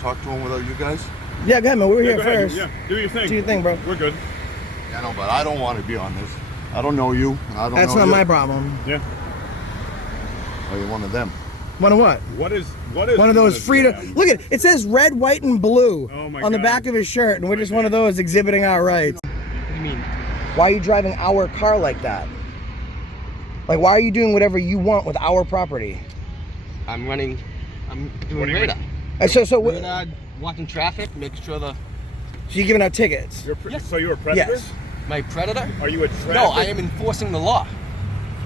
talk to him without you guys? Yeah, go ahead, man. We're here go ahead. first. Yeah, do your thing. Do your thing, bro. We're good. Yeah, no, but I don't want to be on this. I don't know you. I don't That's know not you. my problem. Yeah. Are you one of them? One of what? What is One of those freedom. Look at it. It says red, white, and blue on the back of his shirt, and we're just one of those exhibiting our rights. What do you mean? Why are you driving our car like that? Like, why are you doing whatever you want with our property? I'm doing radar. So Radar, watching traffic, making sure the... you're giving out tickets? Yes. So you're a predator? Yes. My predator? Are you a traffic? No, I am enforcing the law.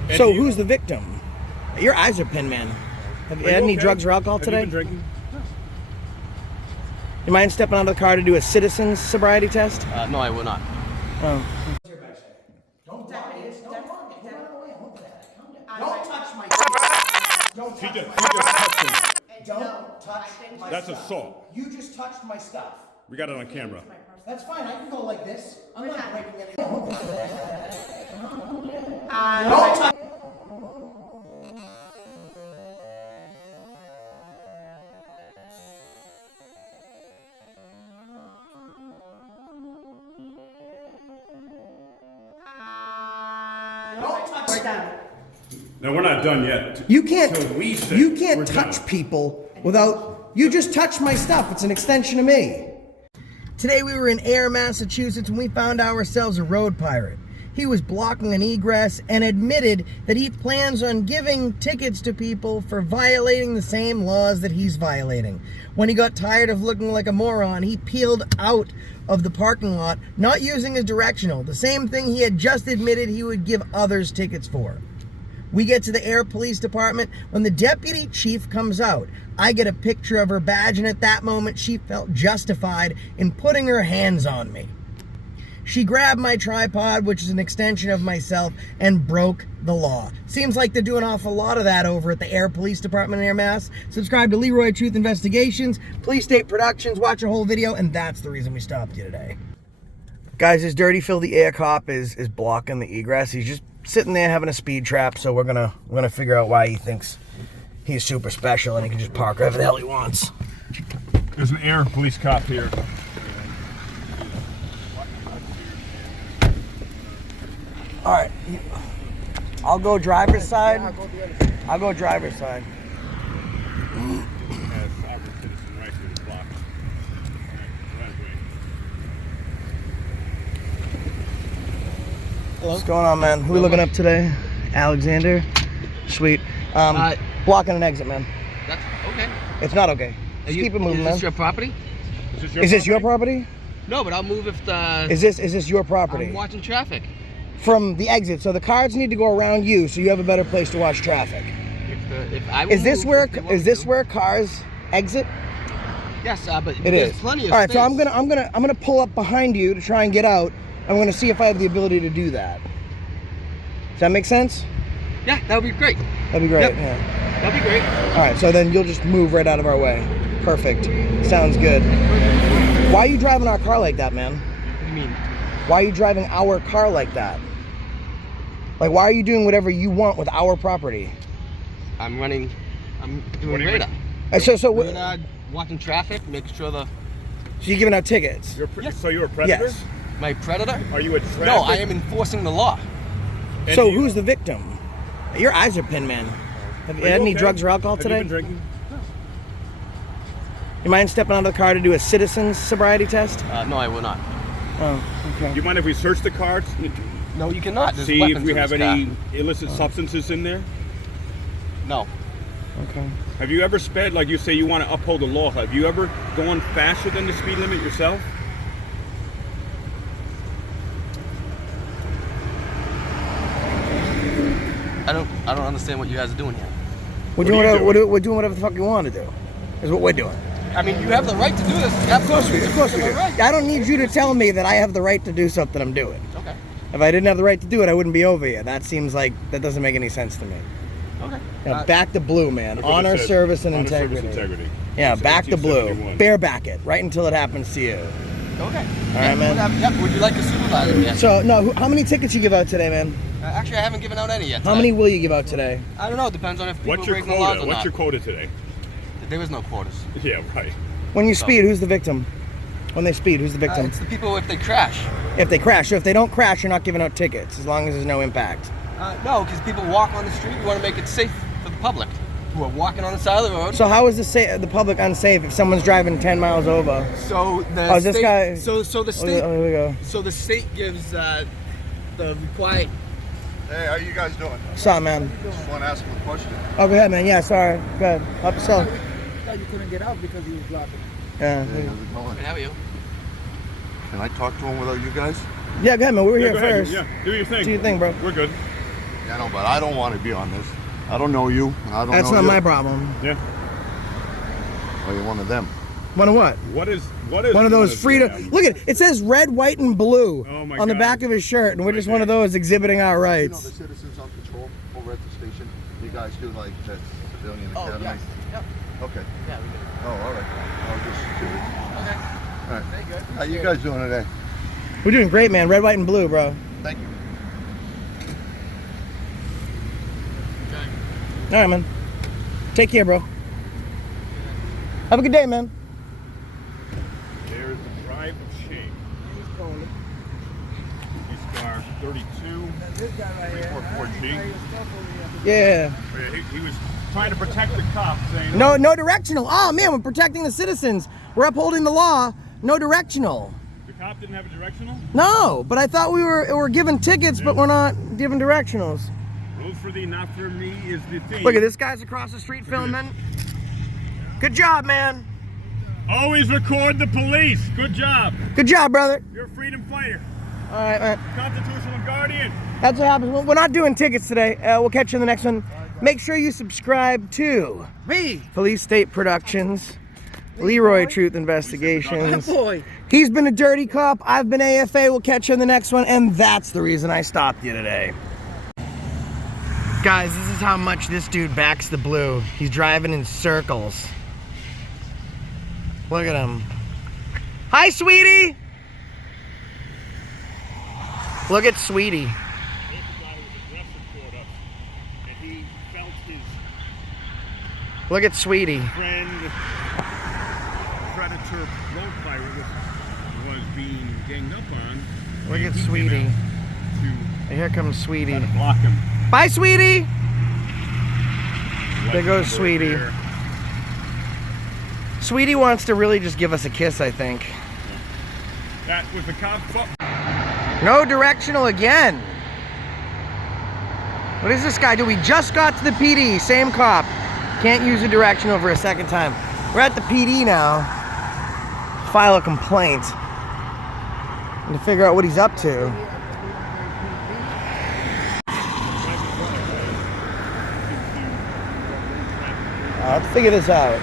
And So who's the victim? Your eyes are pinned, man. Have you had any drugs or alcohol Have today? you been drinking? You mind stepping out of the car to do a citizen's sobriety test? No, I will not. Oh. Don't touch my Don't She touch just my touched him. Don't touch my That's stuff. assault. You just touched my stuff. We got it on camera. That's fine. I can go like this. I'm not breaking anything. Don't touch. Don't touch my stuff. No, we're not done yet. You can't. Till we say You can't we're touch done. people without. You just touched my stuff. It's an extension of me. Today we were in Ayer, Massachusetts, and we found ourselves a road pirate. He was blocking an egress and admitted that he plans on giving tickets to people for violating the same laws that he's violating. When he got tired of looking like a moron, he peeled out of the parking lot, not using his directional, the same thing he had just admitted he would give others tickets for. We get to the Ayer Police Department. When the deputy chief comes out, I get a picture of her badge, and at that moment she felt justified in putting her hands on me. She grabbed my tripod, which is an extension of myself, and broke the law. Seems like they're doing an awful lot of that over at the Ayer Police Department in Ayer, Mass. Subscribe to Leroy Truth Investigations, Police State Productions, watch a whole video, and that's the reason we stopped you today. Guys, this dirty, filthy Ayer cop is blocking the egress. He's just sitting there having a speed trap, so we're gonna figure out why he thinks he's super special and he can just park wherever the hell he wants. There's an Ayer police cop here. All right, I'll go driver's side. I'll go driver's side. Has sovereign citizen rights to the block. What's going on, man? Who we looking up today? Alexander. Sweet. Blocking an exit, man. That's okay. It's not okay. Just keep it moving, Is man. this your property? Is this your property? No, but I'll move if the... Is this your property? I'm watching traffic. From the exit, so the cars need to go around you, so you have a better place to watch traffic. If I will Is this move where if they want me to. where cars exit? Yes, but It there's is. plenty of All right, space. so I'm gonna pull up behind you to try and get out. I'm gonna see if I have the ability to do that. Does that make sense? Yeah, that would be great. That'd be great. Yep. Yeah. That'd be great. All right, so then you'll just move right out of our way. Perfect. Sounds good. Why are you driving our car like that, man? What do you mean? Why are you driving our car like that? Like, why are you doing whatever you want with our property? I'm doing radar. So Radar, watching traffic, making sure the... you're giving out tickets? Yes. So you're a predator? Yes. My predator? Are you a traffic? No, I am enforcing the law. And So do you- who's the victim? Your eyes are pinned, man. Have you Are had you any okay? drugs or alcohol Have today? you been drinking? You mind stepping out of the car to do a citizen's sobriety test? No, I will not. Oh, okay. Do you mind if we search the car? No, you cannot. There's See if weapons we in have this any car. illicit substances in there? No. Okay. Have you ever sped, like you say you want to uphold the law, have you ever gone faster than the speed limit yourself? I don't understand what you guys are doing here. We're What are you doing doing? we're doing whatever the fuck we want to do. Is what we're doing. I mean, you have the right to do this. Of course we do. Of course we do. Right. I don't need you to tell me that I have the right to do something I'm doing. Okay. If I didn't have the right to do it, I wouldn't be over here. That seems like that doesn't make any sense to me. Okay. Now, back to blue, man. Look what it Honor, says. service, and Honor, service, integrity. integrity. Yeah, It's back to blue. 1871. Bareback it right until it happens to you. Okay. All right, man. Yeah, would you like a supervisor? Yeah. So, no, how many tickets you give out today, man? Actually, I haven't given out any yet. How many will you give out today? I don't know. It depends on if people What's your break the laws quota? or What's not. your quota today? There is no quotas. Yeah, right. When you speed, who's the victim? When they speed, who's the victim? It's the people if they crash. If they crash. So if they don't crash, you're not giving out tickets, as long as there's no impact. No, because people walk on the street. We want to make it safe for the public who are walking on the side of the road. So how is the public unsafe if someone's driving 10 miles over? So the Oh, is this guy? So the state. Oh, here we go. So the state gives the required. Hey, how you guys doing? What's up, man? Just want to ask him a question. Oh, go ahead, man. Yeah, sorry. Go ahead. Help yourself. thought you couldn't get out because he was blocking. Yeah. Hey, how's it going? How are you? Can I talk to him without you guys? Yeah, go ahead, man. We were Yeah, here go ahead. first. Yeah, do your thing. Do your thing, bro. We're good. Yeah, no, but I don't want to be on this. I don't know you. I don't That's know not you. my problem. Yeah. Oh, you're one of them. One of what? What is One of those freedom. them? Look at it. It says red, white, and blue Oh my on the God. back of his shirt, and we're just one of those exhibiting our You know rights. the Citizens on Patrol over at the station? You guys do like that civilian Oh, academy? yes. Yep. Okay. Yeah, we do. Oh, all right. I'll just curious. Okay. All right. Very good. How you guys doing today? We're doing great, man. Red, white, and blue, bro. Thank you. All right, man. Take care, bro. Have a good day, man. There's the drive of shame. Police car 32, 344G. Yeah. He was trying to protect the cops, saying, No directional. Oh man, we're protecting the citizens. We're upholding the law. No directional. The cop didn't have a directional? No, but I thought we were giving tickets, but we're not giving directionals. Rules for thee, not for me is the theme. Look at this guy's across the street filming. Good job, man. Always record the police. Good job. Good job, brother. You're a freedom fighter. All right, man. Constitutional guardian. That's what happens. We're not doing tickets today. We'll catch you in the next one. Make sure you subscribe to Police State Productions, Leroy Truth Investigations. Boy. He's been a dirty cop. I've been AFA. We'll catch you in the next one. And that's the reason I stopped you today. Guys, this is how much this dude backs the blue. He's driving in circles. Look at him. Hi, sweetie. Look at sweetie. And he felt his Look at sweetie. friend, predator road pirate, was being ganged up on. Look at He came sweetie. out And here comes sweetie. to try to block him. Bye, sweetie. Light There goes number sweetie. there. Sweetie wants to really just give us a kiss, I think. That was the cop's fault. No directional again. What does this guy do? We just got to the PD, same cop. Can't use a directional for a second time. We're at the PD now. File a complaint. And to figure out what he's up to. Let's figure this out.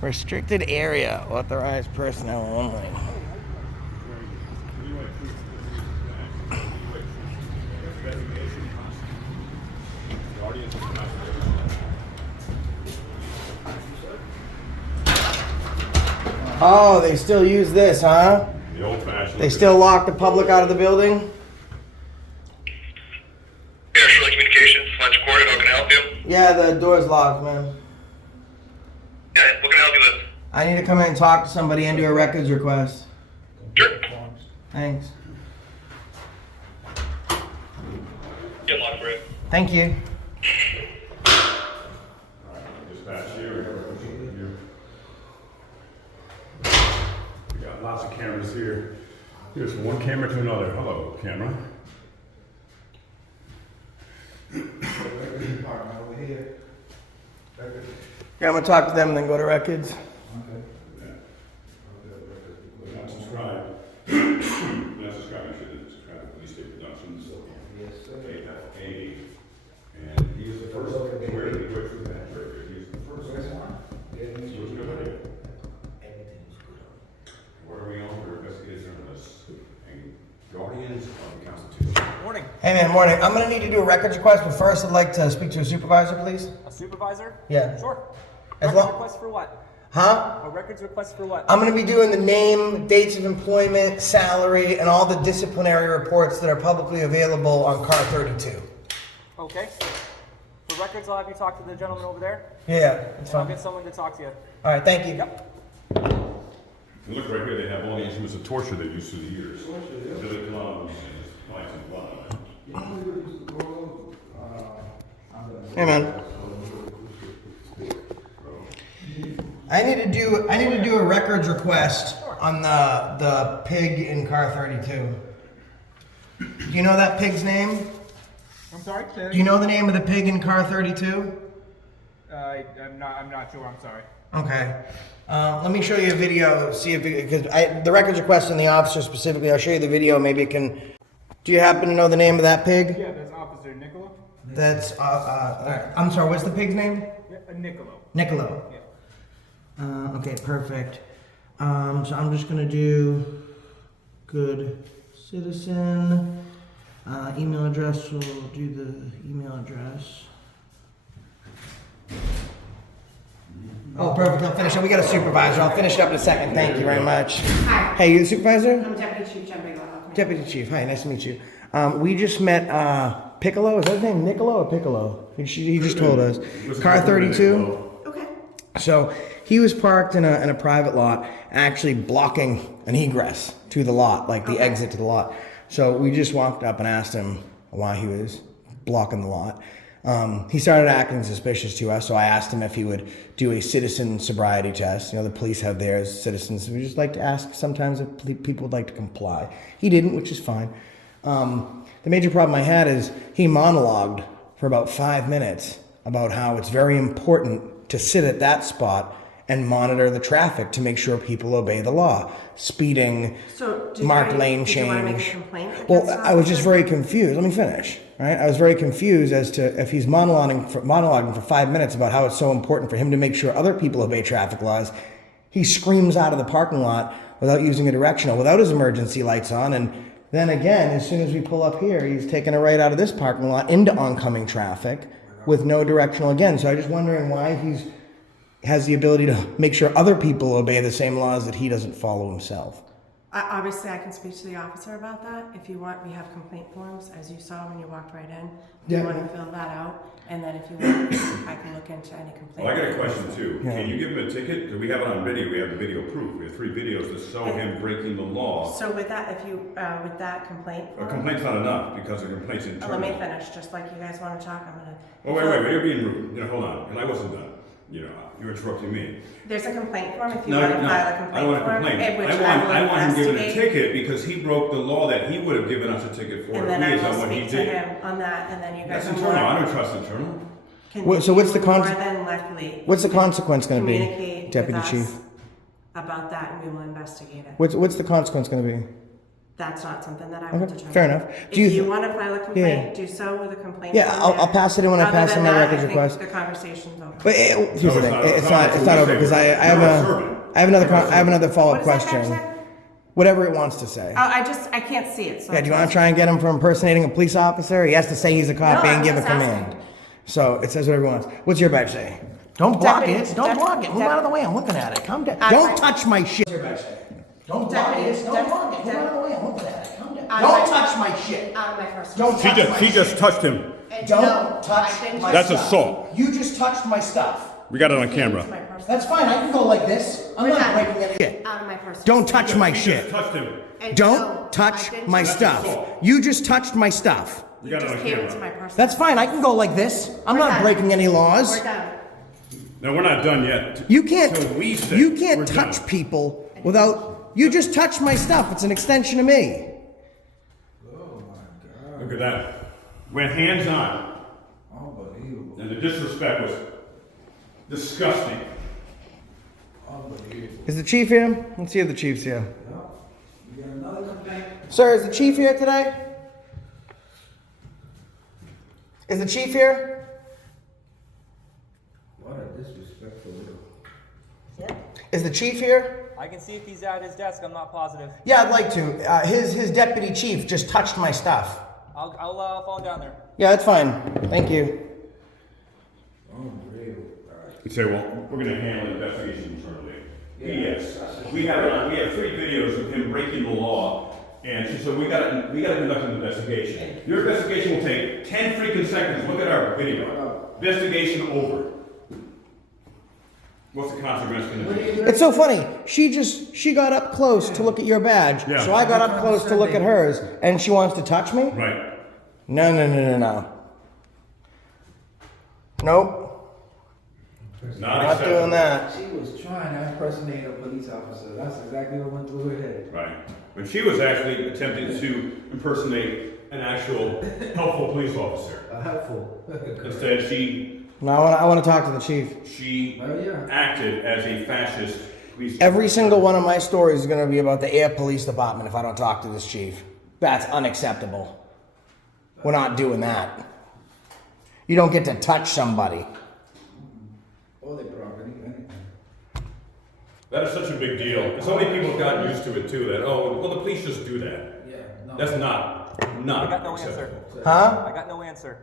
Restricted area, authorized personnel only. Oh, they still use this, huh? The old-fashioned. They still lock the public out of the building? Air Shirley Communications, lines recorded, how can I help you? Yeah, the door's locked, man. Yeah, what can I help you with? I need to come in and talk to somebody and do a records request. Sure. Thanks. Get locked for it. Thank you. Dispatch here. We got lots of cameras here. Here's from one camera to another. Hello, camera. Yeah, I'm gonna talk to them and then go to records. Not subscribed. Not subscribed. I should subscribe to Police State Productions. Yes, sir. AFA. And he was the first. Where did he go through that? He was the first. Everything's good. Where are we on for investigative journalists and guardians of the Constitution? Morning. Hey man, morning. I'm gonna need to do a records request, but first I'd like to speak to a supervisor, please. A supervisor? Yeah. Sure. As Records long- request for what? Huh? A records request for what? I'm going to be doing the name, dates of employment, salary, and all the disciplinary reports that are publicly available on car 32. Okay. For records, I'll have you talk to the gentleman over there. Yeah, it's I'll fine. get someone to talk to you. All right, thank you. Yep. And look right here, they have all the instruments of torture they've used through the years. Billy clubs and his pints and blood. Hey, man. I need to do a records request on the pig in car 32. Do you know that pig's name? I'm sorry. Do you know the name of the pig in car 32? I'm not sure. I'm sorry. Okay. Let me show you a video. See if because the records request on the officer specifically. I'll show you the video. Maybe it can. Do you happen to know the name of that pig? Yeah, that's Officer Niccolo. That's I'm sorry. What's the pig's name? Yeah, Niccolo. Niccolo. Yeah. Okay, perfect. So I'm just gonna do good citizen. Email address, we'll do the email address. Oh, perfect, I'll finish it. We got a supervisor. I'll finish it up in a second. Thank you very much. Hi, Hey, you the supervisor? I'm Deputy Chief Jen Bigelow. Deputy Chief. Hi, nice to meet you. We just met Piccolo. Is that his name? Niccolo or Piccolo? He just told us. Car 32. Okay. So he was parked in a private lot, actually blocking an egress to the lot, like the exit to the lot. So we just walked up and asked him why he was blocking the lot. He started acting suspicious to us, so I asked him if he would do a citizen sobriety test. You know, the police have theirs, citizens. We just like to ask sometimes if people would like to comply. He didn't, which is fine. The major problem I had is he monologued for about 5 minutes about how it's very important to sit at that spot and monitor the traffic to make sure people obey the law. Speeding, So, marked lane did you want to make a change. complaint against Well, the I was just officer? very confused. Let me finish. Right? I was very confused as to if he's monologuing for 5 minutes about how it's so important for him to make sure other people obey traffic laws. He screams out of the parking lot without using a directional, without his emergency lights on, and then again, as soon as we pull up here, he's taking a right out of this parking lot into oncoming traffic with no directional again. So I'm just wondering why he's has the ability to make sure other people obey the same laws that he doesn't follow himself. Obviously, I can speak to the officer about that. If you want, we have complaint forms, as you saw when you walked right in. Yeah. You want to fill that out, and then if you want, I can look into any complaint. Well, I got a question too. Yeah. Can you give him a ticket? 'Cause we have it on video. We have the video proof. We have 3 videos that show him breaking the law. So with that, if you, with that complaint A form. complaint's not enough because the complaint's internal. Let me finish, just like you guys want to talk, I'm gonna. Oh, wait, you're being rude. You know, hold on. And I wasn't done. You know, you're interrupting me. There's a complaint form, if you No, want to no, file a I don't complaint want to form, complain. in which I want him given a investigate. ticket because he broke the law that he would have given us a ticket for And if then we I had done will what he speak to did. him on that, and then you guys That's will internal. I more. don't trust internal. Can So what's the you con- more than likely What's the consequence going to be, communicate Deputy with us Chief? about that, and we will investigate it. What's the consequence going to be? That's not something that I will Okay, determine. fair enough. Do If you you want to file a complaint, do so with a complaint. Yeah, form I'll there. pass it in when I Other pass in than my that, records I think request. the conversation's over. But here's the No, thing. it's It's not. not over because I have another follow-up What does that question. guy say? Whatever it wants to say. I can't see it. So Yeah, do you want to try and get him for impersonating a police officer? He has to say he's a cop No, and I'm give a just command. asking. So it says whatever he wants. What's your badge say? Don't block Deputy- it. Don't block it. Move out of the way. I'm looking at it. Calm down. Don't touch my shit. What's your badge say? Don't block it. Don't block it. Move out of the way. I'm looking at it. Calm down. Don't touch my shit. Out of my personal. Don't touch my He shit. just touched him. Don't touch my That's stuff. assault. You just touched my stuff. We got it on camera. That's fine. I can go like this. I'm not breaking any shit. Out of my personal. Don't touch my He shit. just touched him. Don't touch my stuff. You just touched my stuff. We You got it just on came into camera. my personal. That's fine. I can go like this. I'm We're not done. breaking any laws. We're done. No, we're not done yet. You can't. Till we say You we're can't done. touch people without. You just touched my stuff. It's an extension of me. Look at that. Went hands on. Unbelievable. And the disrespect was disgusting. Unbelievable. Is the chief here? Let's see if the chief's here. You got another complaint? Sir, is the chief here today? Is the chief here? What a disrespectful little. Is the chief here? I can see if he's at his desk. I'm not positive. Yeah, I'd like to. His deputy chief just touched my stuff. I'll follow down there. Yeah, that's fine. Thank you. Unbelievable. and say, well, we're going to handle the investigation internally. Yes, we have 3 videos of him breaking the law, and she said we got to conduct an investigation. Your investigation will take 10 freaking seconds. Look at our video. Investigation over. What's the consequence going to be? It's so funny. She got up close to look at your badge, Yeah. so I got up close to look at hers, and she wants to touch me? Right. No. Nope. Not Not acceptable. doing that. She was trying to impersonate a police officer. That's exactly what went through her head. Right. When she was actually attempting to impersonate an actual helpful police officer. Helpful. Instead, she No, I want to talk to the chief. Oh, yeah. acted as a fascist police Every officer. single one of my stories is going to be about the Ayer Police Department if I don't talk to this chief. That's unacceptable. We're not doing that. You don't get to touch somebody. Or their property, anything. That is such a big deal. And so many people have gotten used to it too, that, oh, well, the police just do that. Yeah, no. That's not I got no answer. acceptable. Huh? I got no answer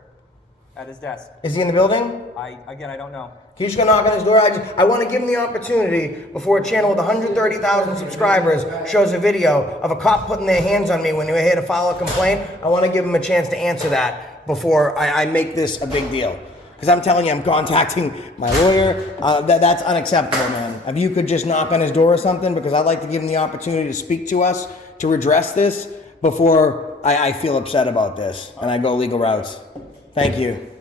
at his desk. Is he in the building? I don't know. Can you just go knock on his door? I want to give him the opportunity before a channel with 130,000 subscribers shows a video of a cop putting their hands on me when they were here to file a complaint. I want to give him a chance to answer that before I make this a big deal. Because I'm telling you, I'm contacting my lawyer. That's unacceptable, man. If you could just knock on his door or something, because I'd like to give him the opportunity to speak to us, to redress this, before I feel upset about this and I go legal routes. Thank you.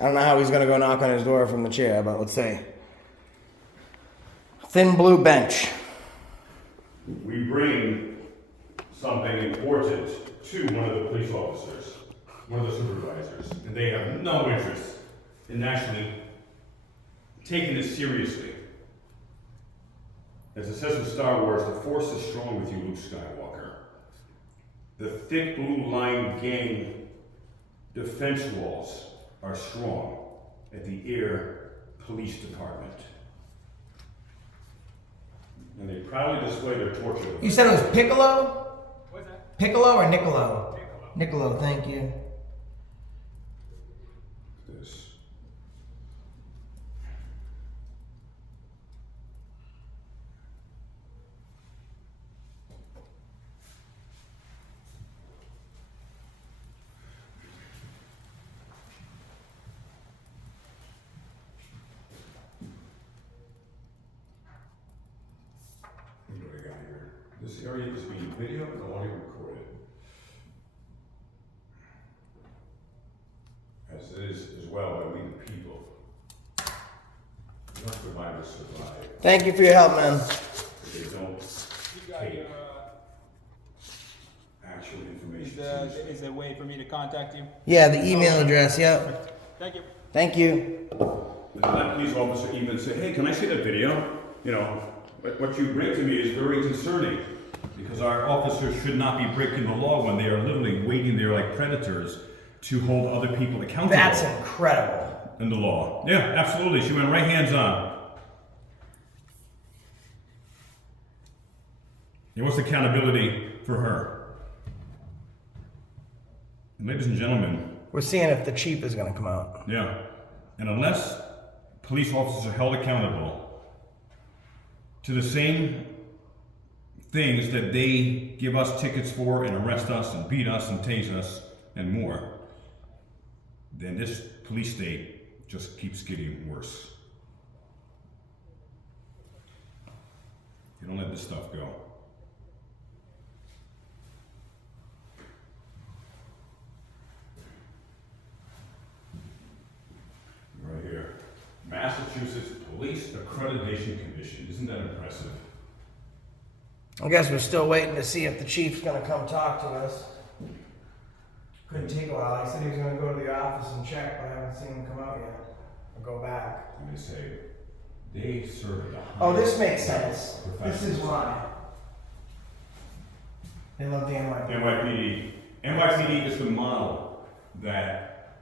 I don't know how he's going to go knock on his door from the chair, but let's see. Thin blue bench. We bring something important to one of the police officers, one of the supervisors, and they have no interest in actually taking it seriously. As it says in Star Wars, the Force is strong with you, Luke Skywalker. The thick blue line gang defense walls are strong at the Ayer Police Department. And they proudly display their torture. You said it was Piccolo? What's that? Piccolo or Niccolo? Niccolo, thank you. This. What do I got here? This area is being video and audio recorded. As it is as well by we the people. Not survivors survive. Thank you for your help, man. If they don't take actual information seriously. Is there a way for me to contact you? Yeah, the email address, yep. Thank you. Thank you. And that police officer even said, hey, can I see that video? You know, what you bring to me is very concerning because our officers should not be breaking the law when they are literally waiting there like predators to hold other people accountable. That's incredible. In the law. Yeah, absolutely. She went right hands on. And what's accountability for her? And ladies and gentlemen, We're seeing if the chief is going to come out. yeah, and unless police officers are held accountable to the same things that they give us tickets for and arrest us and beat us and tase us and more, then this police state just keeps getting worse. You don't let this stuff go. Right here. Massachusetts Police Accreditation Commission. Isn't that impressive? I guess we're still waiting to see if the chief's going to come talk to us. Couldn't take a while. He said he was going to go to the office and check, but I haven't seen him come out yet. Or go back. I'm going to say, they serve the Oh, this highest makes sense. This is professionals. why. They love the NYPD. NYPD is the model that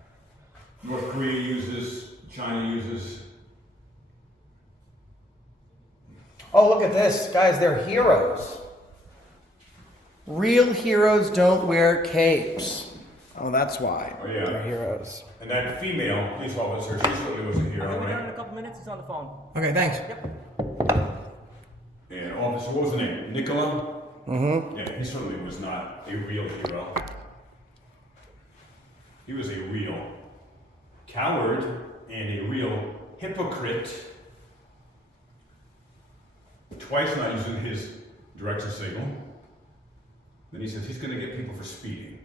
North Korea uses, China uses. Oh, look at this. Guys, they're heroes. Real heroes don't wear capes. Oh, that's why. Oh, yeah. They're heroes. And that female police officer, she certainly was a I'll hero, be done in a right? couple minutes. He's on the phone. Okay, thanks. And officer, what was the name? Nicola? Mm-hmm. Yeah, he certainly was not a real hero. He was a real coward and a real hypocrite. Twice not using his direction signal. Then he says he's going to get people for speeding.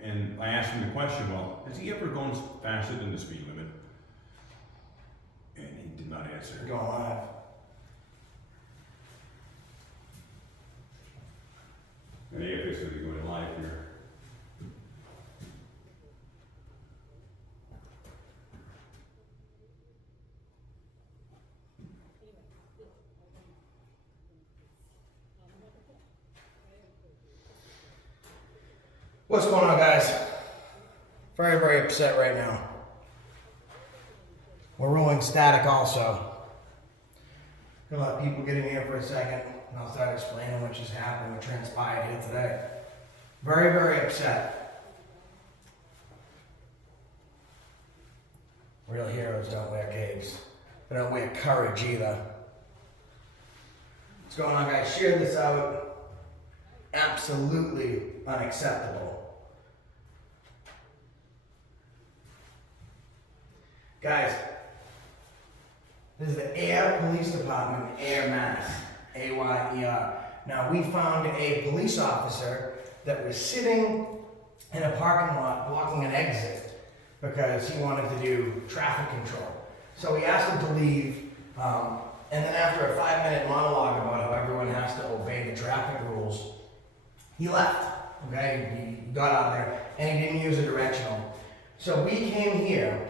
And I asked him the question, well, has he ever gone faster than the speed limit? And he did not answer. Go live. And he basically going live here. What's going on, guys? Very, very upset right now. We're rolling static also. Gonna let people get in here for a second, and I'll start explaining what just happened, what transpired here today. Very, very upset. Real heroes don't wear capes. They don't wear courage either. What's going on, guys? Share this out. Absolutely unacceptable. Guys, this is the Ayer Police Department, Ayer, Mass. A-Y-E-R. Now, we found a police officer that was sitting in a parking lot blocking an exit because he wanted to do traffic control. So we asked him to leave, and then after a 5-minute monologue about how everyone has to obey the traffic rules, he left, okay? He got out there, and he didn't use a directional. So we came here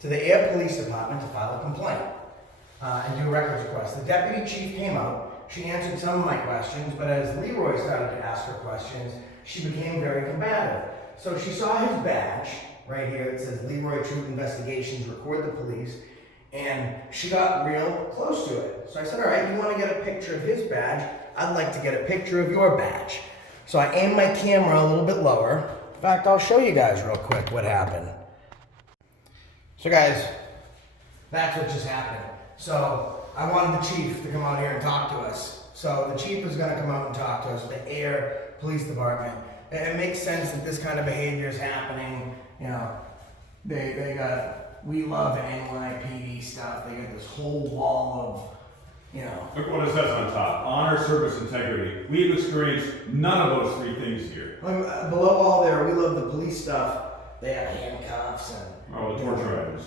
to the Ayer Police Department to file a complaint and do a records request. The deputy chief came out. She answered some of my questions, but as Leroy started to ask her questions, she became very combative. So she saw his badge right here. It says Leroy Troop Investigations, record the police, and she got real close to it. So I said, all right, you want to get a picture of his badge? I'd like to get a picture of your badge. So I aimed my camera a little bit lower. In fact, I'll show you guys real quick what happened. So guys, that's what just happened. So I wanted the chief to come out here and talk to us. So the chief is gonna come out and talk to us, the Ayer Police Department. It makes sense that this kind of behavior is happening. You know, they got, we love NYPD stuff. They got this whole wall of, you know. Look what it says on top. Honor, service, integrity. We've experienced none of those three things here. Below all there, we love the police stuff. They have handcuffs and... Oh, the torture items.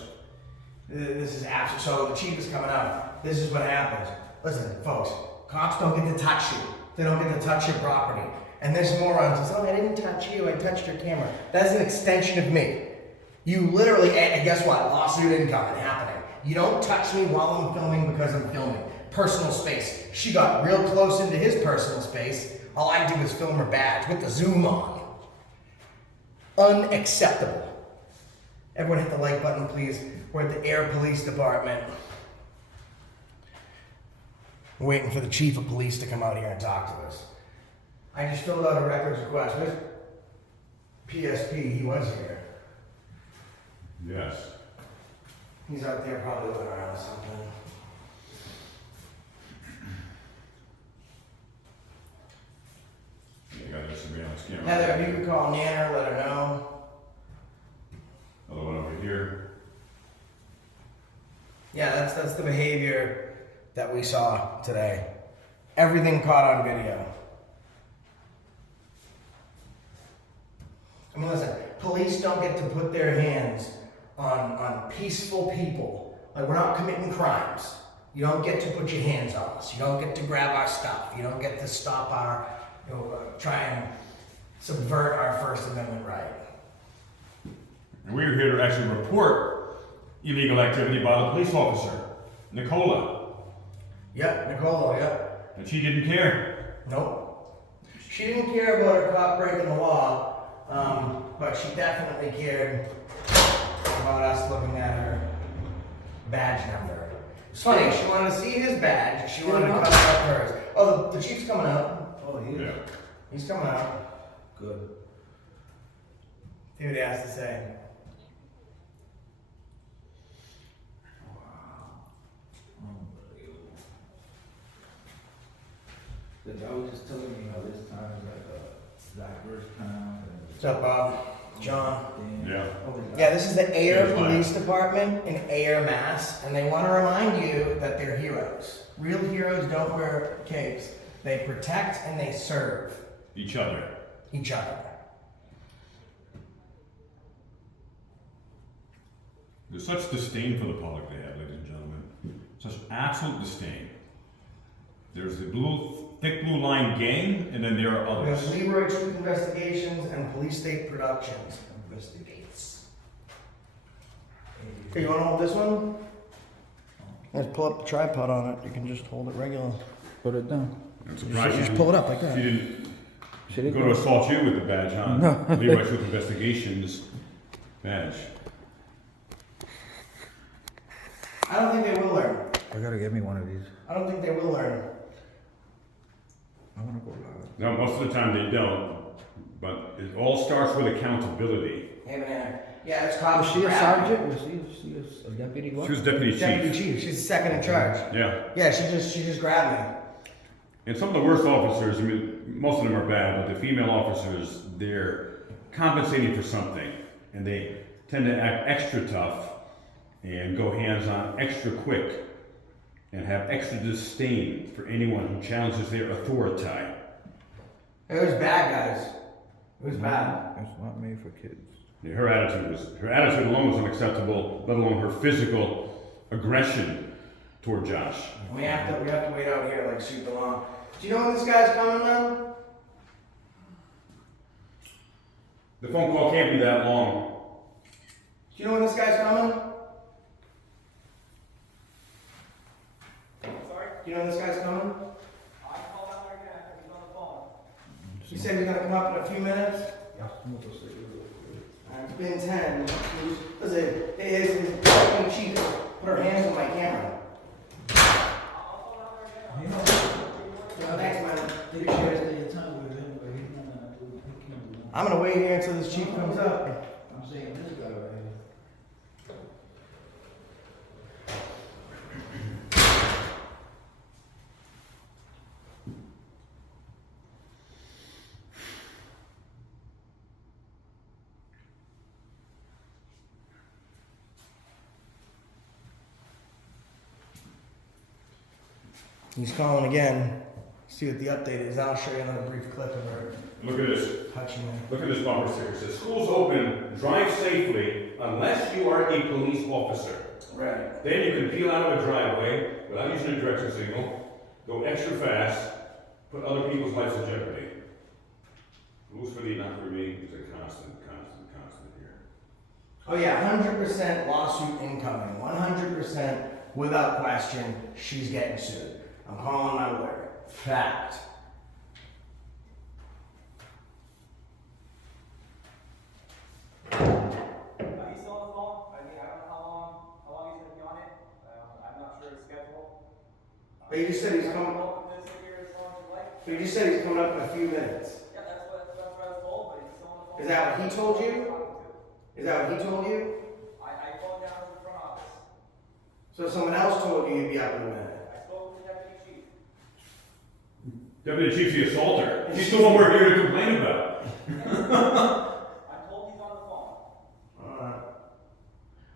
This is absolute. So the chief is coming out. This is what happens. Listen, folks, cops don't get to touch you. They don't get to touch your property. And this moron says, oh, I didn't touch you. I touched your camera. That's an extension of me. You literally, and guess what? Lawsuit incoming happening. You don't touch me while I'm filming because I'm filming. Personal space. She got real close into his personal space. All I did was film her badge with the zoom on. Unacceptable. Everyone hit the like button, please. We're at the Ayer Police Department. We're waiting for the chief of police to come out here and talk to us. I just filled out a records request. Where's PSP? He was here. Yes. He's out there probably looking around something. You got your surveillance camera. Heather, if you could call Nana, let her know. Another one over here. Yeah, that's the behavior that we saw today. Everything caught on video. I mean, listen, police don't get to put their hands on peaceful people. Like, we're not committing crimes. You don't get to put your hands on us. You don't get to grab our stuff. You don't get to stop our, try and subvert our First Amendment right. And we're here to actually report illegal activity by the police officer, Nicola. Yep, Nicola, yep. And she didn't care. Nope. She didn't care about her cop breaking the law, but she definitely cared about us looking at her badge number. It's funny, she wanted to see his badge, she wanted to cut up hers. Oh, the chief's coming out. Oh, he is. Yeah. He's coming out. Good. See what he has to say. The guy was just telling me how this time is like a diverse town. What's up, Bob? John. Yeah. Yeah, this is the Ayer Yeah, Police Department in Ayer, Mass. And they want to remind you that they're heroes. Real heroes don't wear capes. They protect and they serve Each other. each other. There's such disdain for the public they have, ladies and gentlemen. Such absolute disdain. There's the thick blue line gang, and then there are We have others. Leroy Truth Investigations and Police State Productions. Investigates. Hey, you want to hold this one? Let's pull up the tripod on it. You can just hold it regular. Put it down. I'm surprised Just you pull it up like that. She didn't Should it go to assault you with the badge, huh? No. Leroy Truth Investigations badge. I don't think they will learn. I gotta get me one of these. I don't think they will learn. I wanna go loud. No, most of the time they don't, but it all starts with accountability. Hey, man. Yeah, it's cop. Was she a sergeant? Was she a deputy what? She was deputy chief. Deputy chief. She's the second in charge. Yeah. Yeah, she just grabbed me. And some of the worst officers, I mean, most of them are bad, but the female officers, they're compensating for something, and they tend to act extra tough and go hands-on extra quick and have extra disdain for anyone who challenges their authority. It was bad, guys. It was bad. It's not made for kids. Yeah, her attitude alone was unacceptable, let alone her physical aggression toward Josh. We have to wait out here like super long. Do you know when this guy's coming, man? The phone call can't be that long. Do you know when this guy's coming? Sorry? Do you know when this guy's coming? I can call down there again. He's on the phone. He said he's gonna come up in a few minutes. It's been 10. Listen, his fucking chief put her hands on my camera. Thanks, man. Appreciate it. I'm gonna wait here until this chief comes up. I'm saying this guy right here. He's calling again. See what the update is. I'll show you another brief clip of her Look at this. touching me. Look at this bumper sticker. It says, schools open, drive safely unless you are a police officer. Right. Then you can peel out of a driveway without using a direction signal, go extra fast, put other people's lives in jeopardy. Rules for thee, not for me, is a constant here. Oh yeah, 100% lawsuit incoming. 100% without question, she's getting sued. I'm calling my lawyer. Fact. He's still on the phone. I mean, I don't know how long he's gonna be on it. I'm not sure his schedule. But you just said he's coming. Open this here as long as you like. But you just said he's coming up in a few minutes. Yeah, that's what I was told, but he's still on the phone. Is that what he told you? Is that what he told you? I called down to the front office. So someone else told you you'd be up in a minute. I spoke with the deputy chief. Deputy Chief's the assaulter. She's the one we're here to complain about. I'm told he's on the phone. Alright.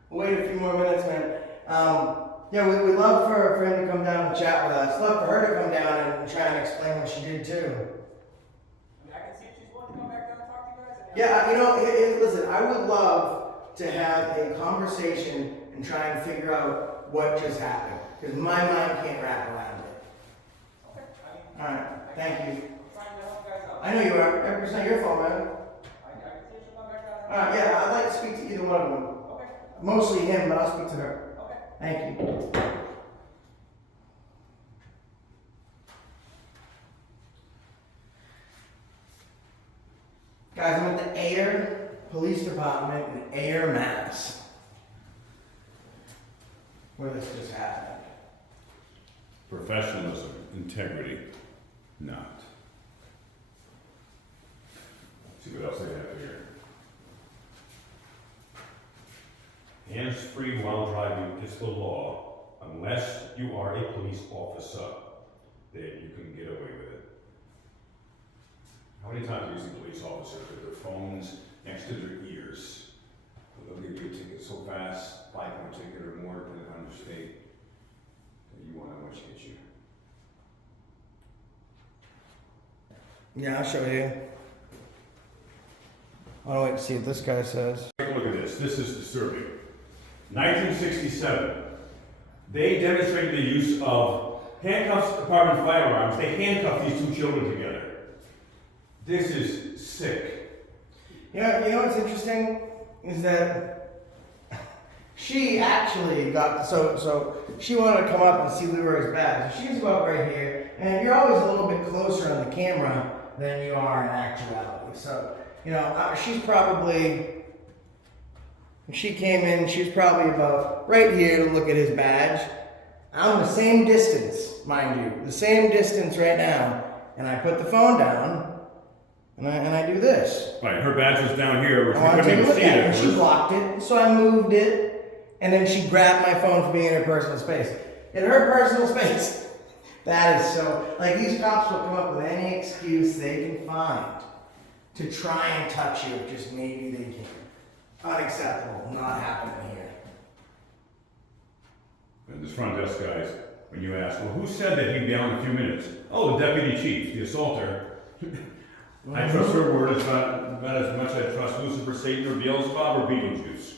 We'll wait a few more minutes, man. Yeah, we'd love for him to come down and chat with us. Love for her to come down and try and explain what she did too. I mean, I can see if she's willing to come back down and talk to you guys. Yeah, you know, listen, I would love to have a conversation and try and figure out what just happened. Because my mind can't wrap around it. Okay. Alright, thank you. I'm trying to help you guys out. I know you are. It's not your fault, man. I can see if she'll come back down. Alright, yeah, I'd like to speak to either one of them. Okay. Mostly him, but I'll speak to her. Okay. Thank you. Guys, I'm at the Ayer Police Department in Ayer, Mass. Where this just happened. Professionalism, integrity, not. See what else they have here. Hands-free while driving is the law, unless you are a police officer, then you can get away with it. How many times have you seen police officers with their phones next to their ears? They'll give you a ticket so fast, 5-point ticket or more, depending on your state, that you won't know how much hit you. Yeah, I'll show you. I don't wait to see what this guy says. Take a look at this. This is disturbing. 1967. They demonstrated the use of handcuffs, department firearms. They handcuffed these two children together. This is sick. You know what's interesting is that she actually got so she wanted to come up and see Leroy's badge. She's about right here, and you're always a little bit closer on the camera than you are in actuality. So she's probably. When she came in, she was probably about right here to look at his badge. I'm the same distance, mind you, the same distance right now, and I put the phone down, and I do this. Right, her badge was down here, which I we want to couldn't take a even look see at it, it. and she blocked it, so I moved it, and then she grabbed my phone for being in her personal space. In her personal space. That is so, like, these cops will come up with any excuse they can find to try and touch you if just maybe they can. Unacceptable, not happening here. And this front desk guys, when you ask, well, who said that he'd be out in a few minutes? Oh, the deputy chief, the assaulter. I trust her word about as much as I trust Lucifer, Satan, or Beelzebub, or Beetlejuice.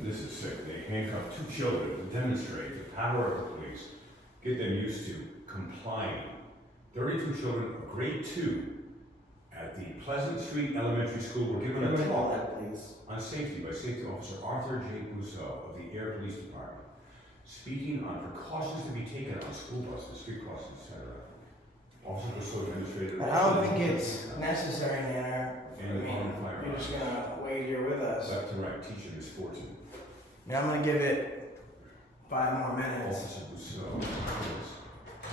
This is sick. They handcuff two children to demonstrate the power of the police, get them used to complying. 32 children of grade 2 at the Pleasant Street Elementary School were given a talk on safety by Safety Officer Arthur J. Brousseau of the Ayer Police Department, speaking on precautions to be taken on school buses, street crossings, etc. Officer Brousseau demonstrated. But I don't think it's necessary, Nana. And You're just gonna wait here with us. Left to right, teaching is fortune. Yeah, I'm gonna give it 5 more minutes. Officer Brousseau,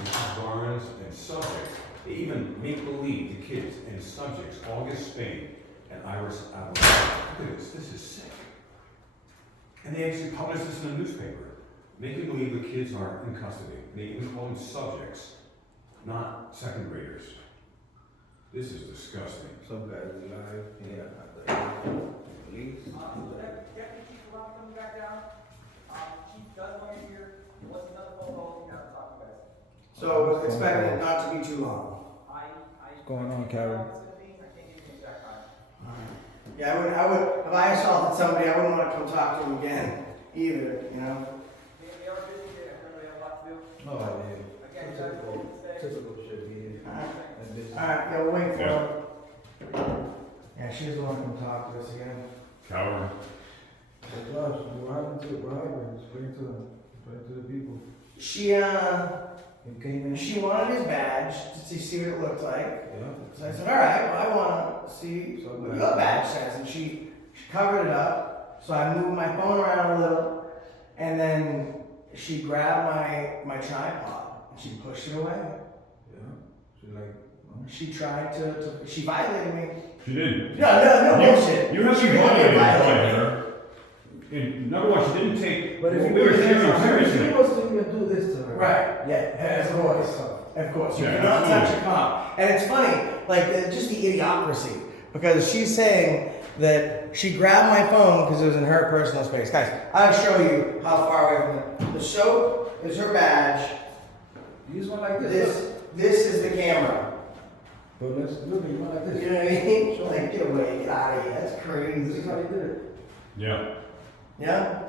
Mrs. Barnes, and subjects. They even make believe the kids and subjects, August Spain and Iris Avalon. Look at this, this is sick. And they actually published this in a newspaper, making believe the kids are in custody. They even call them subjects, not second graders. This is disgusting. Some guys are live, yeah, police. Deputy Chief will not be coming back down. Chief does want you here. What's another phone call? We have to talk to you guys. So expect it not to be too long. What's going on, Karen? Yeah, I would, if I assaulted somebody, I wouldn't want to come talk to them again, either, They are busy, they have a lot to do. Oh, yeah. Again, Typical shit, yeah. Alright, yeah, we'll wait for her. Yeah, she doesn't want to come talk to us again. Coward. Hey, Josh, what happened? Explain to the people. She wanted his badge to see what it looked like. Yeah. So I said, alright, well, I want to see what your badge says. And she covered it up. So I moved my phone around a little. And then she grabbed my tripod. And she pushed it away. Yeah. She tried to she violated me. She didn't. No bullshit. You have to She really violate violated me. her. And number one, she didn't take. But if we were you're seriously. supposed to even do this to her. Right, yeah, of course. Of course. You Yeah, cannot absolutely. touch a cop. And it's funny, like, just the idiocracy. Because she's saying that she grabbed my phone because it was in her personal space. Guys, I'll show you how far away from it. The soap is her badge. Use one like this. This is the camera. But let's look at one like this. You know what I mean? Like, get away, get out of here. That's This crazy. is how they did it. Yeah. Yeah?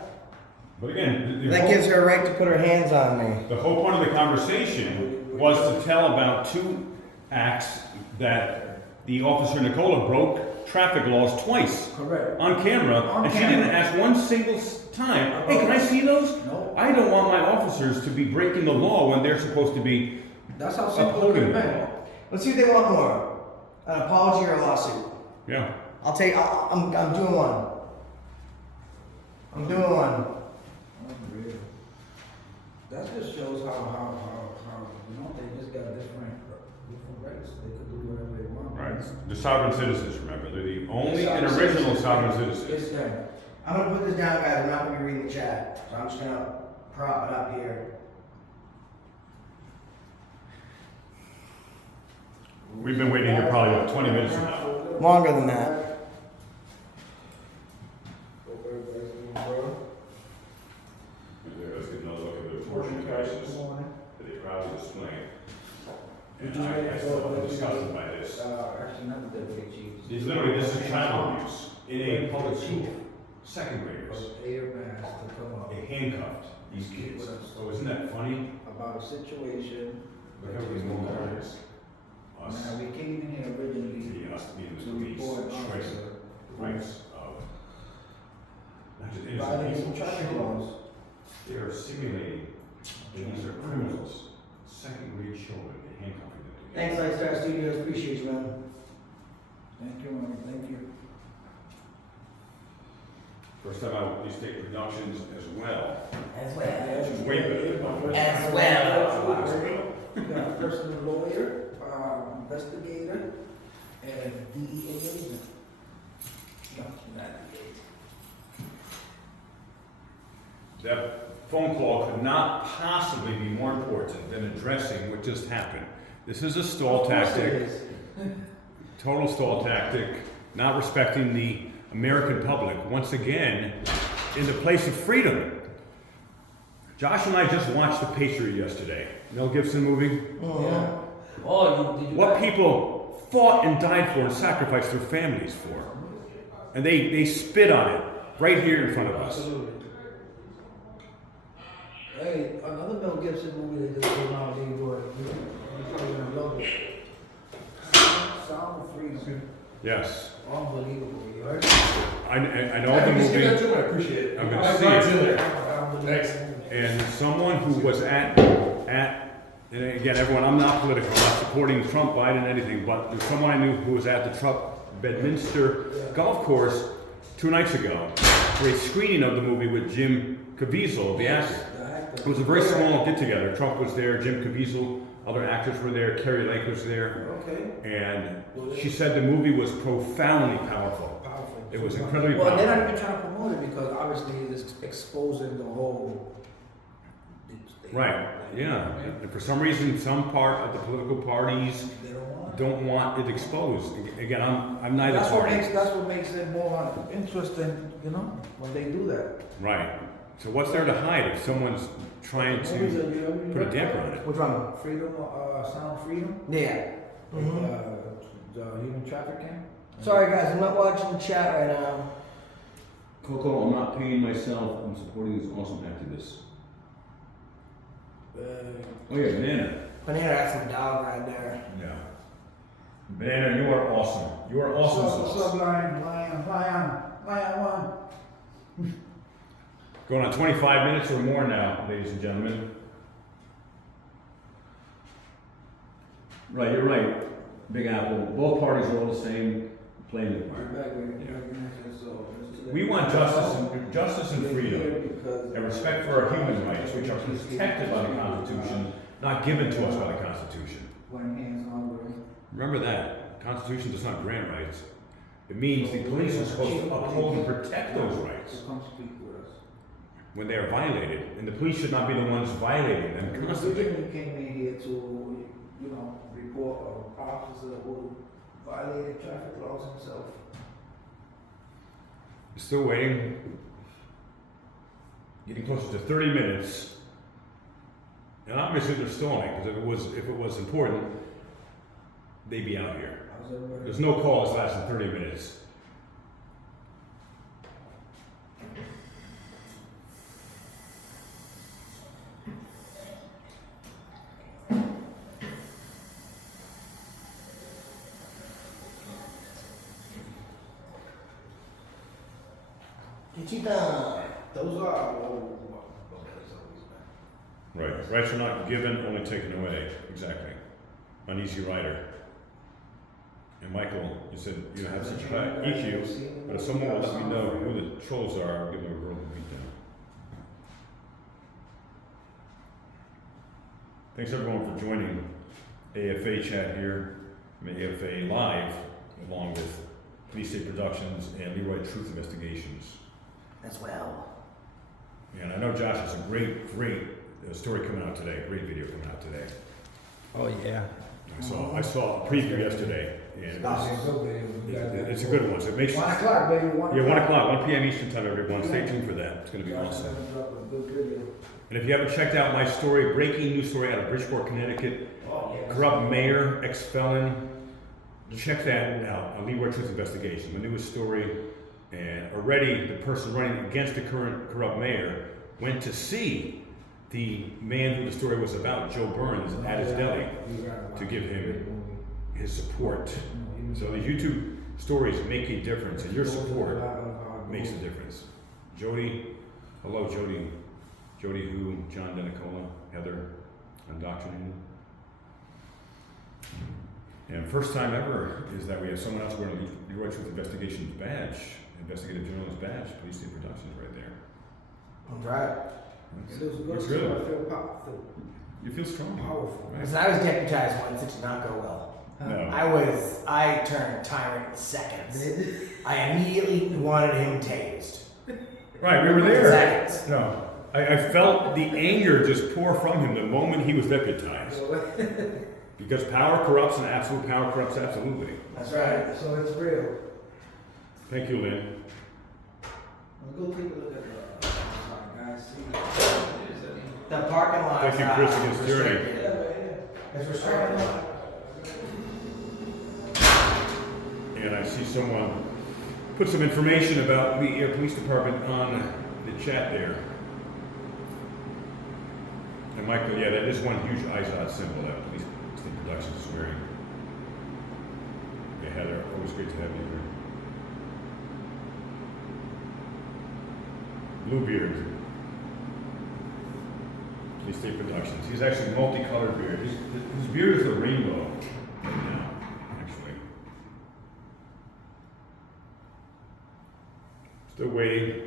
But again, the That whole- gives her a right to put her hands on me. The whole point of the conversation was to tell about 2 acts that the officer Nicola broke traffic laws twice. Correct. On camera, On and she camera. didn't ask one single time, hey, can I see those? No. I don't want my officers to be breaking the law when they're supposed to be That's how simple it upholding could the have been. law. Let's see if they want more. An apology or a lawsuit. Yeah. I'm doing one. I'm doing one. Unreal. That just shows how they just got different rights. They could do whatever they want. Right. The sovereign citizens, remember, they're the Only an original sovereign citizen. It's them. I'm gonna put this down, guys. I'm not gonna be reading the chat, so I'm just gonna prop it up here. We've been waiting here probably about 20 minutes now. Longer than that. Let's get another look at the abortion devices that they proudly display. And I still am disgusted by this. Actually, not the deputy chief. It's literally, this is child abuse in a public school. Second graders. Ayer Mass to come up They handcuffed these kids. So isn't that funny? about a situation. Look how these normal areas. Us, Now, we came in here originally us being the to police, report an shredding officer the rights of not just innocent violating people, traffic children. laws. They are simulating that these are criminals, second grade children, and handcuffing them. Thanks, Lifestar Studios. Appreciate you, man. Thank you, man. Thank you. First time out with these state productions as well. As well. Which is way better than my first As time. well. We got a personal lawyer, investigator, and DEA agent. No, not DEA. That phone call could not possibly be more important than addressing what just happened. This is a stall tactic, total stall tactic, not respecting the American public. Once again, in the place of freedom. Josh and I just watched The Patriot yesterday. Mel Gibson movie. Yeah. Oh, did you What people fought and died for and sacrificed their families for. And they spit on it right here in front of us. Absolutely. Hey, another Mel Gibson movie that just came out, they were, you're probably gonna love it. Sound of Freedom. Yes. Unbelievable, you heard? I know the movie. I appreciate it. I'm gonna see it. Thanks. And someone who was at, and again, everyone, I'm not political, I'm not supporting Trump, Biden, anything, but there's someone I knew who was at the Trump Bedminster golf course 2 nights ago for a screening of the movie with Jim Caviezel, the actor. It was a very small get-together. Trump was there, Jim Caviezel, other actors were there, Carrie Lake was there, Okay. and she said the movie was profoundly powerful. Powerful. It was incredibly Well, they're powerful. not even trying to promote it because obviously it's exposing the whole deep state. Right, yeah. And for some reason, some part of the political parties They don't want it. don't want it exposed. Again, I'm neither That's what party. makes it more interesting, you know, when they do that. Right. So what's there to hide if someone's trying to put a damper on it? Which one? Freedom, Sound Freedom, Yeah. Mhm. the human trafficking. Sorry, guys. I'm not watching the chat right now. Coco, I'm not paying myself. I'm supporting this awesome activist. Oh yeah, Banana. Banana, that's some dog right there. Yeah. Banana, you are awesome. You are awesome. What's sauce. up, Lion one. Going on 25 minutes or more now, ladies and gentlemen. Right, you're right, Big Apple. Both parties are all the same, playing their part. We want justice and freedom, and respect for our human rights, which are protected by the Constitution, not given to us by the Constitution. Remember that. The Constitution does not grant rights. It means the police are supposed to uphold and protect those rights when they are violated, and the police should not be the ones violating them constantly. We came in here to, you know, report an officer who violated traffic laws himself. Still waiting. Getting closer to 30 minutes. And obviously they're stalling, because if it was important, they'd be out here. There's no calls less than 30 minutes. Those are, Right. Rights are not given, only taken away. Exactly. Uneasy rider. And Michael, you said you have such high EQ, but if someone will let me know who the trolls are, I'll give them a verbal beatdown. Thanks everyone for joining AFA chat here, AFA live, along with Police State Productions, and Leroy Truth Investigations. As well. And I know Josh has a great story coming out today, a great video coming out today. Oh, yeah. I saw a preview yesterday, and it's a good one. So it makes 1 o'clock, baby. 1 yeah, 1 o'clock, 1 p.m. Eastern time, everyone. Stay tuned for that. It's going to be awesome. And if you haven't checked out my story, breaking news story out of Bridgeport, Connecticut, corrupt mayor, ex-felon, check that out on Leroy Truth Investigation, the newest story. And already the person running against the current corrupt mayor went to see the man who the story was about, Joe Burns, at his deli to give him his support. So these YouTube stories make a difference, and your support makes a difference. Jody, hello Jody. Jody who, John Denicola, Heather, Indoctrinated. And first time ever is that we have someone else wearing a Leroy Truth Investigations badge, investigative journalist badge, Police State Productions right there. I'm right. It's really, I feel powerful. you feel strong. Powerful. Right? Because I was deputized once, it did not go well. No. I turned tyrant in seconds. I immediately wanted him tased. Right, we were there. Seconds. No. I felt the anger just pour from him the moment he was deputized. Because power corrupts, and absolute power corrupts absolutely. That's right. So it's real. Thank you, Lynn. Let's go take a look at the guys. See. The parking lot. Thank you, Chris, against tyranny. It's restricted. And I see someone put some information about the Ayer Police Department on the chat there. And Michael, yeah, that is one huge IZOD symbol that Police State Productions is wearing. Yeah, Heather, always great to have you here. Bluebeard, Police State Productions. He's actually multicolored beard. His beard is a rainbow right now, actually. Still waiting.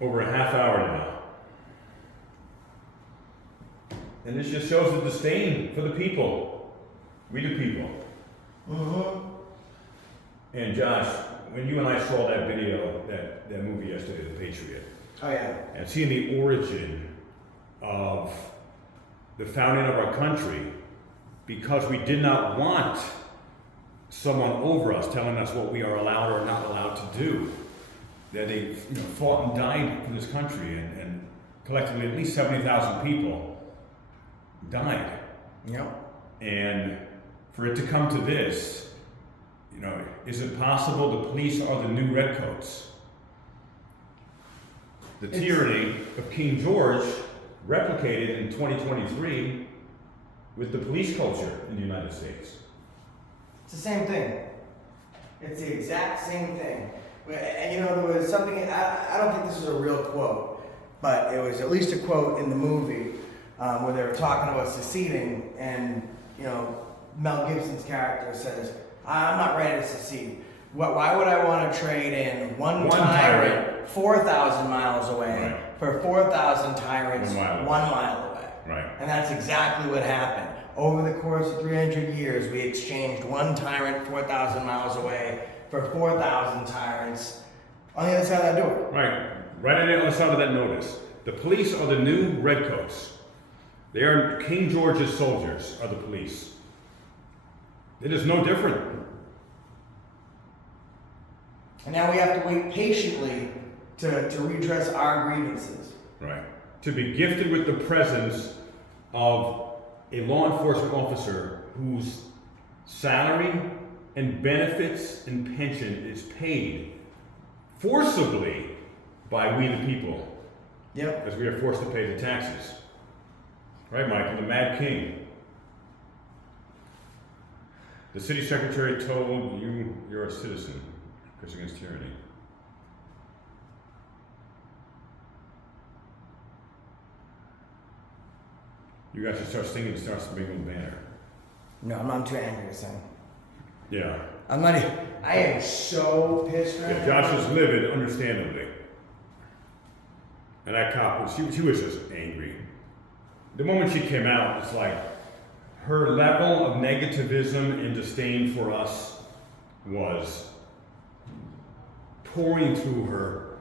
Over a half hour now. And this just shows the disdain for the people. We the people. And Josh, when you and I saw that video, that movie yesterday, The Patriot, Oh yeah. and seeing the origin of the founding of our country, because we did not want someone over us telling us what we are allowed or not allowed to do, that they fought and died for this country, and collectively at least 70,000 people died. Yep. And for it to come to this, is it possible the police are the new redcoats? The tyranny of King George replicated in 2023 with the police culture in the United States. It's the same thing. It's the exact same thing. And there was something, I don't think this is a real quote, but it was at least a quote in the movie where they were talking about seceding, and Mel Gibson's character says, I'm not ready to secede. Why would I want to trade in one tyrant 4,000 miles away for 4,000 tyrants 1 mile away? Right. And that's exactly what happened. Over the course of 300 years, we exchanged one tyrant 4,000 miles away for 4,000 tyrants on the other side of that door. Right on the other side of that notice. The police are the new redcoats. They are King George's soldiers, are the police. It is no different. And now we have to wait patiently to redress our grievances. Right. To be gifted with the presence of a law enforcement officer whose salary and benefits and pension is paid forcibly by we the people. Yep. Because we are forced to pay the taxes. Right, Michael, the Mad King. The city secretary told you you're a citizen. Chris against tyranny. You guys should start singing the Star Spangled Banner. No, I'm too angry to sing. Yeah. I am so pissed right now. Josh is livid, understandably. And that cop, she was just angry. The moment she came out, it's like her level of negativism and disdain for us was pouring through her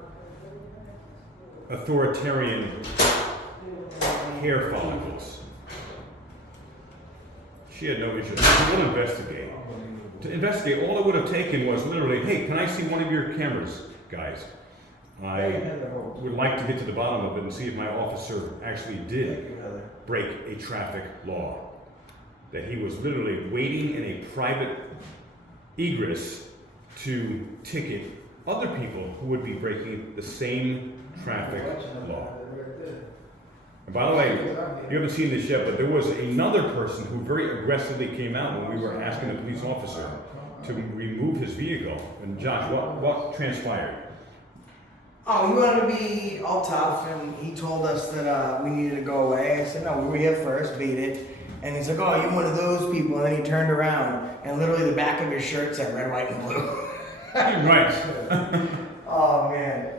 authoritarian hair follicles. She had no issue. She will investigate. To investigate, all it would have taken was literally, hey, can I see one of your cameras, guys? I would like to get to the bottom of it and see if my officer actually did break a traffic law. That he was literally waiting in a private egress to ticket other people who would be breaking the same traffic law. And by the way, you haven't seen this yet, but there was another person who very aggressively came out when we were asking the police officer to remove his vehicle. And Josh, what transpired? Oh, he wanted to be all tough, and he told us that we needed to go away. I said, no, we were here first, beat it. And he's like, oh, you're one of those people. And then he turned around, and literally the back of his shirt said red, white, and blue. Right. Oh, man.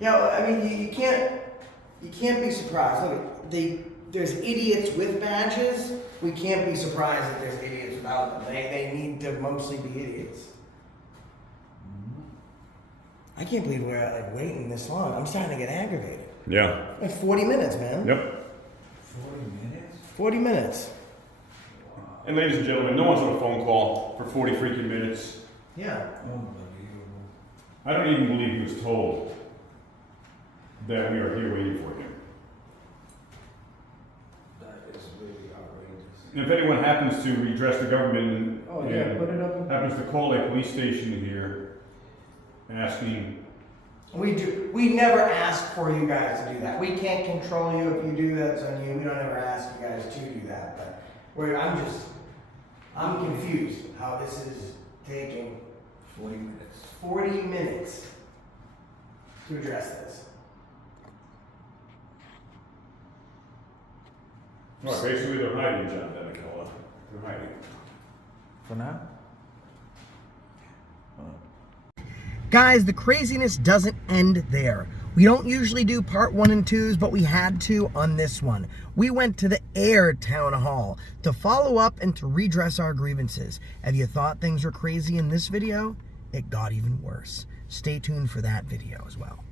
Yeah, I mean, you can't be surprised. Look, there's idiots with badges. We can't be surprised that there's idiots without them. They need to mostly be idiots. I can't believe we're like waiting this long. I'm starting to get aggravated. Yeah. Like 40 minutes, man. Yep. 40 minutes? 40 minutes. And ladies and gentlemen, no one's on a phone call for 40 freaking minutes. Yeah. Unbelievable. I don't even believe he was told that we are here waiting for him. That is really outrageous. And if anyone happens to redress the government and put it up. happens to call a police station here asking, We never ask for you guys to do that. We can't control you. If you do that, it's on you. We don't ever ask you guys to do that. But I'm confused how this is taking 40 minutes. 40 minutes to address this. well, basically they're hiding, John Demicola. They're hiding. For now? Guys, the craziness doesn't end there. We don't usually do part 1 and 2s, but we had to on this one. We went to the Ayer Town Hall to follow up and to redress our grievances. If you thought things were crazy in this video, it got even worse. Stay tuned for that video as well.